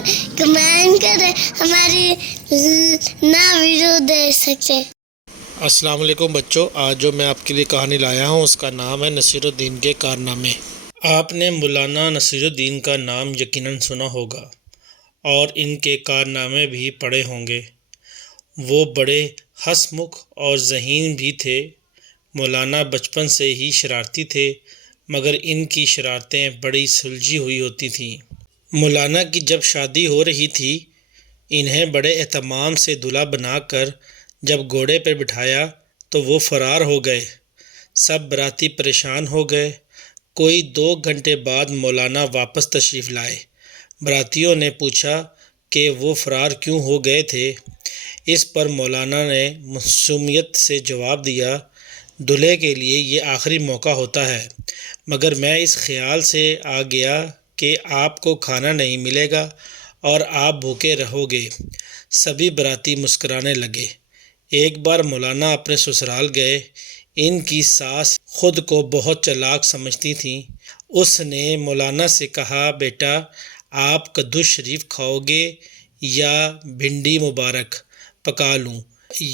Comment کریں، ہماری نیا ویڈیو دیکھ سکتے ہیں۔ السلام علیکم بچوں، آج جو میں آپ کے لیے کہانی لایا ہوں اس کا نام ہے نصیر الدین کے کارنامے۔ آپ نے مولانا نصیر الدین کا نام یقیناً سنا ہوگا اور ان کے کارنامے بھی پڑھے ہوں گے۔ وہ بڑے ہنس مکھ اور ذہین بھی تھے۔ مولانا بچپن سے ہی شرارتی تھے، مگر ان کی شرارتیں بڑی سلجھی ہوئی ہوتی تھیں۔ مولانا کی جب شادی ہو رہی تھی، انہیں بڑے اہتمام سے دلہا بنا کر جب گھوڑے پر بٹھایا تو وہ فرار ہو گئے۔ سب باراتی پریشان ہو گئے۔ کوئی 2 گھنٹے بعد مولانا واپس تشریف لائے۔ براتیوں نے پوچھا کہ وہ فرار کیوں ہو گئے تھے۔ اس پر مولانا نے معصومیت سے جواب دیا، دلہے کے لیے یہ آخری موقع ہوتا ہے، مگر میں اس خیال سے آ گیا کہ آپ کو کھانا نہیں ملے گا اور آپ بھوکے رہو گے۔ سبھی باراتی مسکرانے لگے۔ ایک بار مولانا اپنے سسرال گئے۔ ان کی ساس خود کو بہت چالاک سمجھتی تھیں۔ اس نے مولانا سے کہا، بیٹا آپ کدو شریف کھاؤ گے یا بھنڈی مبارک پکا لوں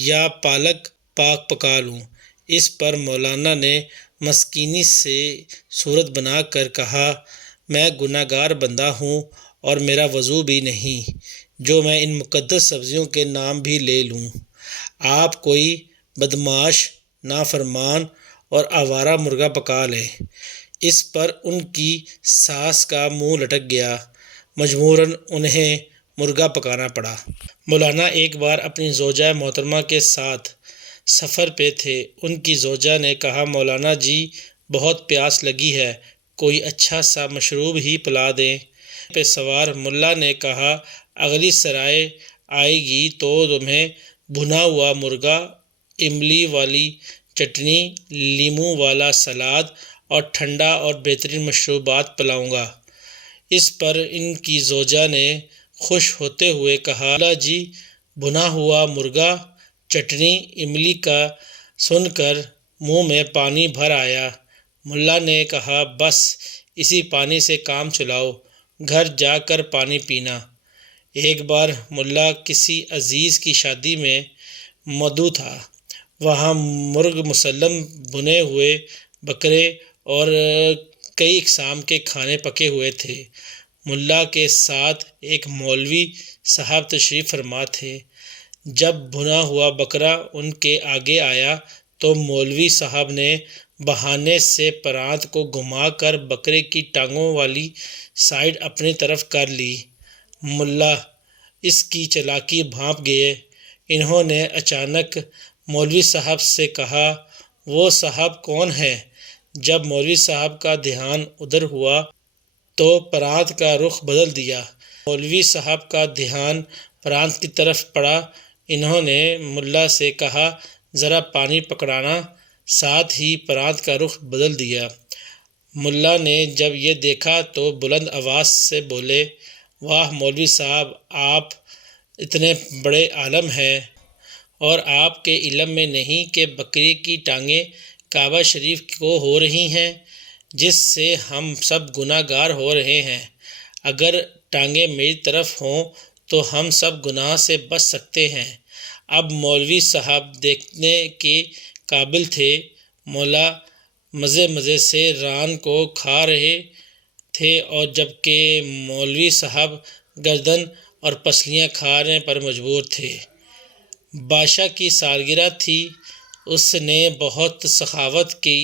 یا پالک پاک پکا لوں؟ اس پر مولانا نے مسکینی سے صورت بنا کر کہا، میں گناہ گار بندہ ہوں اور میرا وضو بھی نہیں جو میں ان مقدس سبزیوں کے نام بھی لے لوں۔ آپ کوئی بدمعاش، نافرمان اور آوارہ مرغا پکا لیں۔ اس پر ان کی ساس کا منہ لٹک گیا۔ مجبوراً انہیں مرغا پکانا پڑا۔ مولانا ایک بار اپنی زوجہ محترمہ کے ساتھ سفر پہ تھے۔ ان کی زوجہ نے کہا، مولانا جی بہت پیاس لگی ہے، کوئی اچھا سا مشروب ہی پلا دیں۔ پہ سوار ملا نے کہا، اگلی سرائے آئے گی تو تمہیں بھنا ہوا مرغا، املی والی چٹنی، لیموں والا سلاد اور ٹھنڈا اور بہترین مشروبات پلاؤں گا۔ اس پر ان کی زوجہ نے خوش ہوتے ہوئے کہا، ملا جی بھنا ہوا مرغا، چٹنی، املی کا سن کر منہ میں پانی بھر آیا۔ ملا نے کہا، بس اسی پانی سے کام چلاؤ، گھر جا کر پانی پینا۔ ایک بار ملا کسی عزیز کی شادی میں مدعو تھا۔ وہاں مرغ مسلم، بھنے ہوئے بکرے اور کئی اقسام کے کھانے پکے ہوئے تھے۔ ملا کے ساتھ ایک مولوی صاحب تشریف فرما تھے۔ جب بھنا ہوا بکرا ان کے آگے آیا تو مولوی صاحب نے بہانے سے پرانت کو گھما کر بکرے کی ٹانگوں والی سائیڈ اپنی طرف کر لی۔ ملا اس کی چالاکی بھانپ گئے۔ انہوں نے اچانک مولوی صاحب سے کہا، وہ صاحب کون ہیں؟ جب مولوی صاحب کا دھیان ادھر ہوا تو پرانت کا رخ بدل دیا۔ مولوی صاحب کا دھیان پرانت کی طرف پڑا۔ انہوں نے ملا سے کہا، ذرا پانی پکڑانا، ساتھ ہی پرانت کا رخ بدل دیا۔ ملا نے جب یہ دیکھا تو بلند آواز سے بولے، واہ مولوی صاحب، آپ اتنے بڑے عالم ہیں اور آپ کے علم میں نہیں کہ بکری کی ٹانگیں کعبہ شریف کو ہو رہی ہیں، جس سے ہم سب گناہ گار ہو رہے ہیں۔ اگر ٹانگیں میری طرف ہوں تو ہم سب گناہ سے بچ سکتے ہیں۔ اب مولوی صاحب دیکھنے کے قابل تھے۔ مولا مزے سے ران کو کھا رہے تھے اور جبکہ مولوی صاحب گردن اور پسلیاں کھانے پر مجبور تھے۔ بادشاہ کی سالگرہ تھی، اس نے بہت سخاوت کی۔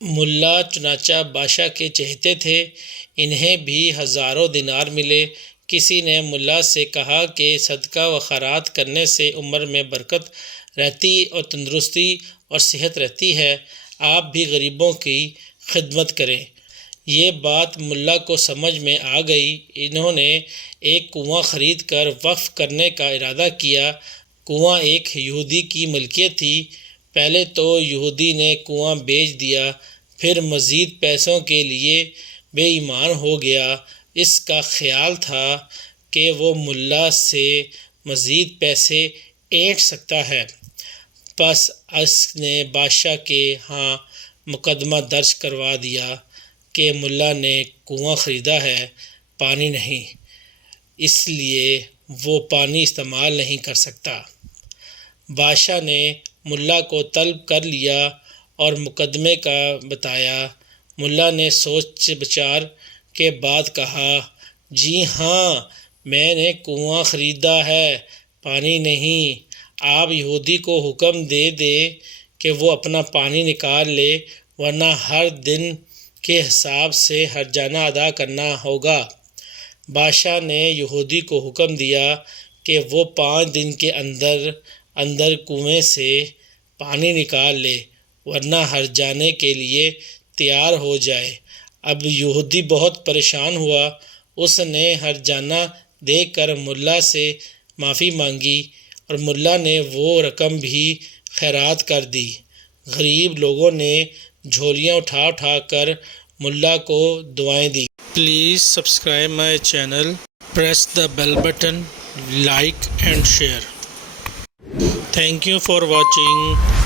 ملا چنانچہ بادشاہ کے چہیتے تھے، انہیں بھی ہزاروں دینار ملے۔ کسی نے ملا سے کہا کہ صدقہ و خیرات کرنے سے عمر میں برکت رہتی اور تندرستی اور صحت رہتی ہے، آپ بھی غریبوں کی خدمت کریں۔ یہ بات ملا کو سمجھ میں آ گئی۔ انہوں نے ایک کنواں خرید کر وقف کرنے کا ارادہ کیا۔ کنواں ایک یہودی کی ملکیت تھی۔ پہلے تو یہودی نے کنواں بیچ دیا، پھر مزید پیسوں کے لیے بے ایمان ہو گیا۔ اس کا خیال تھا کہ وہ ملا سے مزید پیسے اینٹ سکتا ہے، پس اس نے بادشاہ کے ہاں مقدمہ درج کروا دیا کہ ملا نے کنواں خریدا ہے، پانی نہیں۔ اس لیے وہ پانی استعمال نہیں کر سکتا۔ بادشاہ نے ملا کو طلب کر لیا اور مقدمے کا بتایا۔ ملا نے سوچ بچار کے بعد کہا، جی ہاں، میں نے کنواں خریدا ہے، پانی نہیں۔ آپ یہودی کو حکم دے دیں کہ وہ اپنا پانی نکال لے، ورنہ ہر دن کے حساب سے ہرجانہ ادا کرنا ہوگا۔ بادشاہ نے یہودی کو حکم دیا کہ وہ 5 دن کے اندر کنویں سے پانی نکال لے، ورنہ ہرجانے کے لیے تیار ہو جائے۔ اب یہودی بہت پریشان ہوا۔ اس نے ہرجانہ دے کر ملا سے معافی مانگی اور ملا نے وہ رقم بھی خیرات کر دی۔ غریب لوگوں نے جھولیاں اٹھا اٹھا کر ملا کو دعائیں دی۔ Please subscribe my channel, press the bell button, like and share. Thank you for watching.